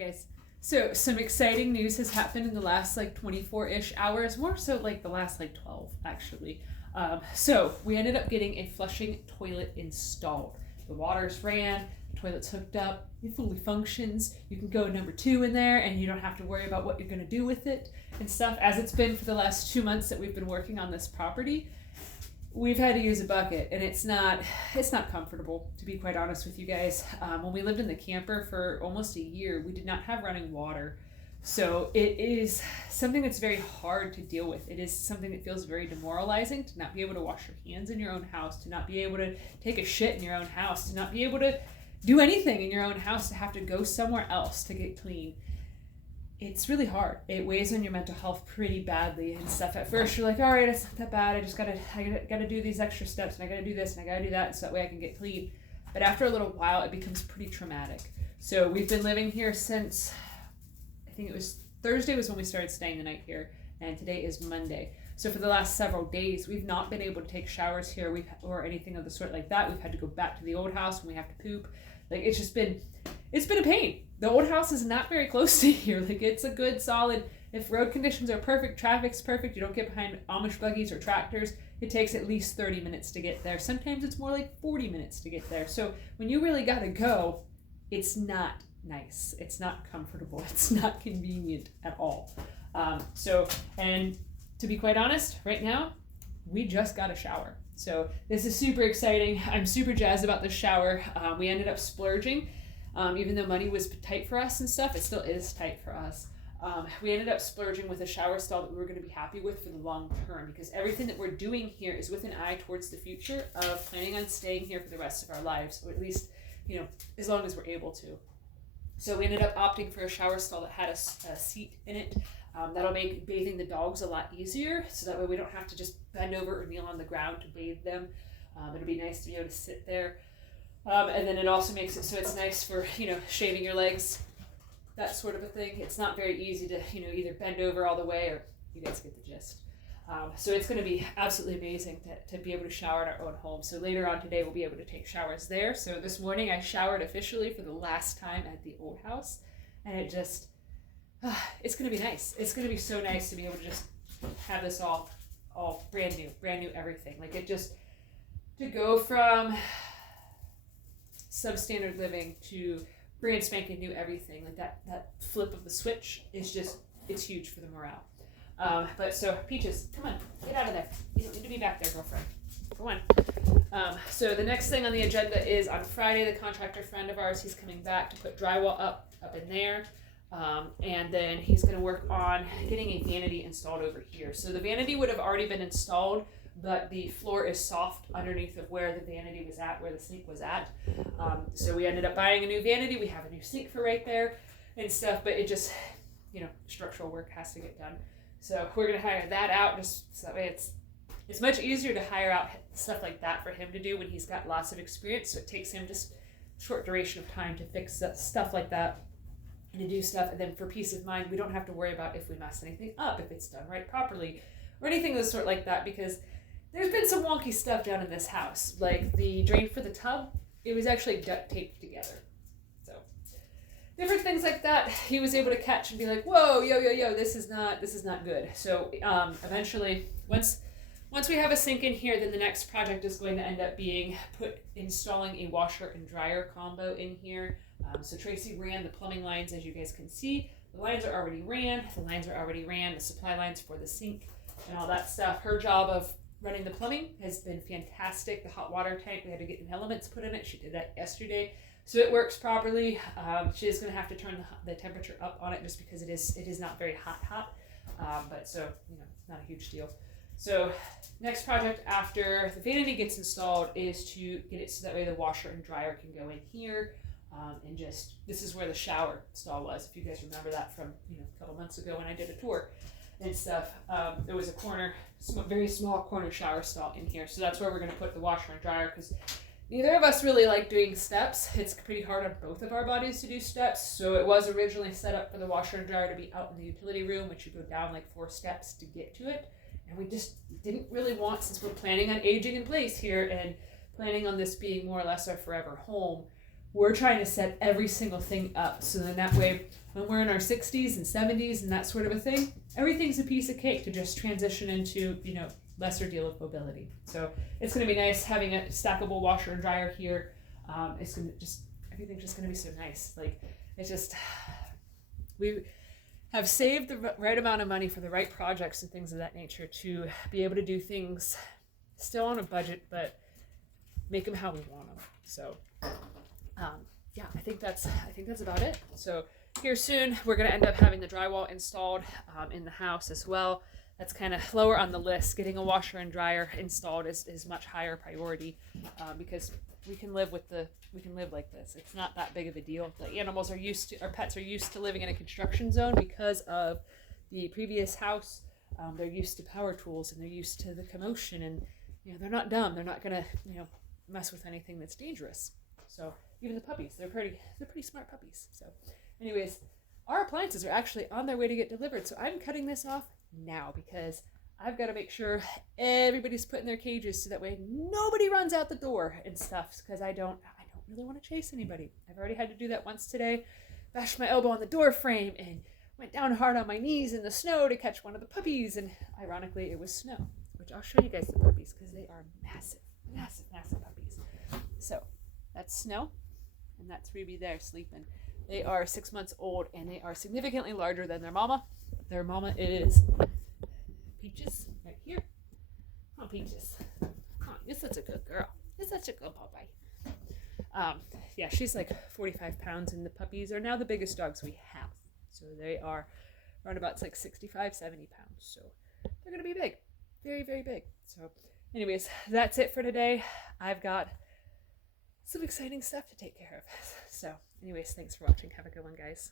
Guys, so some exciting news has happened in the last like 24-ish hours, more so like the last like 12 actually. So we ended up getting a flushing toilet installed. The waters ran, the toilet's hooked up, it fully functions. You can go number 2 in there and you don't have to worry about what you're going to do with it and stuff, as it's been for the last 2 months that we've been working on this property. We've had to use a bucket, and it's not comfortable, to be quite honest with you guys. When we lived in the camper for almost a year, we did not have running water. So it is something that's very hard to deal with. It is something that feels very demoralizing to not be able to wash your hands in your own house, to not be able to take a shit in your own house, to not be able to do anything in your own house, to have to go somewhere else to get clean. It's really hard. It weighs on your mental health pretty badly and stuff. At first you're like, all right, it's not that bad. I gotta do these extra steps, and I gotta do this, and I gotta do that, so that way I can get clean. But after a little while, it becomes pretty traumatic. So we've been living here since, I think it was Thursday was when we started staying the night here, and today is Monday. So for the last several days, we've not been able to take showers here or anything of the sort like that. We've had to go back to the old house when we have to poop. Like, it's been a pain. The old house is not very close to here. Like, it's a good solid, if road conditions are perfect, traffic's perfect, you don't get behind Amish buggies or tractors, it takes at least 30 minutes to get there. Sometimes it's more like 40 minutes to get there. So when you really gotta go, it's not nice. It's not comfortable. It's not convenient at all. And to be quite honest, right now, we just got a shower. So this is super exciting. I'm super jazzed about this shower. We ended up splurging. Even though money was tight for us and stuff, it still is tight for us. We ended up splurging with a shower stall that we were going to be happy with for the long term, because everything that we're doing here is with an eye towards the future of planning on staying here for the rest of our lives, or at least, as long as we're able to. So we ended up opting for a shower stall that had a seat in it. That'll make bathing the dogs a lot easier, so that way we don't have to just bend over or kneel on the ground to bathe them. It'll be nice to be able to sit there. And then it also makes it so it's nice for, shaving your legs, that sort of a thing. It's not very easy to, either bend over all the way, or you guys get the gist. So it's going to be absolutely amazing to be able to shower in our own home. So later on today, we'll be able to take showers there. So this morning I showered officially for the last time at the old house, and it just, it's going to be nice. It's going to be so nice to be able to just have this all brand new everything. Like, to go from substandard living to brand spanking new everything, like that flip of the switch is just, it's huge for the morale. But so Peaches, come on, get out of there. You don't need to be back there, girlfriend. Go on. So the next thing on the agenda is on Friday, the contractor friend of ours, he's coming back to put drywall up in there. And then he's going to work on getting a vanity installed over here. So the vanity would have already been installed, but the floor is soft underneath of where the vanity was at, where the sink was at. So we ended up buying a new vanity. We have a new sink for right there and stuff, but it just, structural work has to get done. So we're going to hire that out, just so that way it's much easier to hire out stuff like that for him to do when he's got lots of experience. So it takes him just a short duration of time to fix stuff like that and to do stuff. And then for peace of mind, we don't have to worry about if we mess anything up, if it's done right properly, or anything of the sort like that, because there's been some wonky stuff down in this house. Like the drain for the tub, it was actually duct taped together. So different things like that he was able to catch and be like, whoa, yo, this is not good. So eventually, once we have a sink in here, then the next project is going to end up being installing a washer and dryer combo in here. So Tracy ran the plumbing lines, as you guys can see. The lines are already ran. The supply lines for the sink and all that stuff. Her job of running the plumbing has been fantastic. The hot water tank, we had to get the elements put in it. She did that yesterday. So it works properly. She is going to have to turn the temperature up on it just because it is not very hot. But so, not a huge deal. So next project after the vanity gets installed is to get it so that way the washer and dryer can go in here. And this is where the shower stall was. If you guys remember that from, a couple months ago when I did a tour and stuff, there was a very small corner shower stall in here. So that's where we're going to put the washer and dryer, because neither of us really like doing steps. It's pretty hard on both of our bodies to do steps. So it was originally set up for the washer and dryer to be out in the utility room, which you go down like 4 steps to get to it. And we just didn't really want, since we're planning on aging in place here and planning on this being more or less our forever home, we're trying to set every single thing up so then that way when we're in our 60s and 70s and that sort of a thing, everything's a piece of cake to just transition into, lesser deal of mobility. So it's going to be nice having a stackable washer and dryer here. It's going to just, everything's just going to be so nice. Like, it's just, we have saved the right amount of money for the right projects and things of that nature to be able to do things still on a budget, but make them how we want them. So, yeah, I think that's about it. So here soon, we're going to end up having the drywall installed in the house as well. That's kind of lower on the list. Getting a washer and dryer installed is much higher priority because we can live like this. It's not that big of a deal. Our pets are used to living in a construction zone because of the previous house. They're used to power tools and they're used to the commotion, and they're not dumb. They're not gonna mess with anything that's dangerous. So even the puppies, they're pretty smart puppies. So anyways, our appliances are actually on their way to get delivered. So I'm cutting this off now because I've got to make sure everybody's put in their cages so that way nobody runs out the door and stuff, because I don't really want to chase anybody. I've already had to do that once today. Bashed my elbow on the door frame and went down hard on my knees in the snow to catch one of the puppies, and ironically it was snow, which I'll show you guys the puppies because they are massive puppies. So that's Snow and that's Ruby there sleeping. They are 6 months old and they are significantly larger than their mama. Their mama is Peaches, right here. Oh, Peaches. Oh, you're such a good girl. You're such a good puppy. Yeah, she's like 45 pounds, and the puppies are now the biggest dogs we have. So they are around about like 65, 70 pounds. So they're going to be big. Very, very big. So anyways, that's it for today. I've got some exciting stuff to take care of. So anyways, thanks for watching. Have a good one, guys.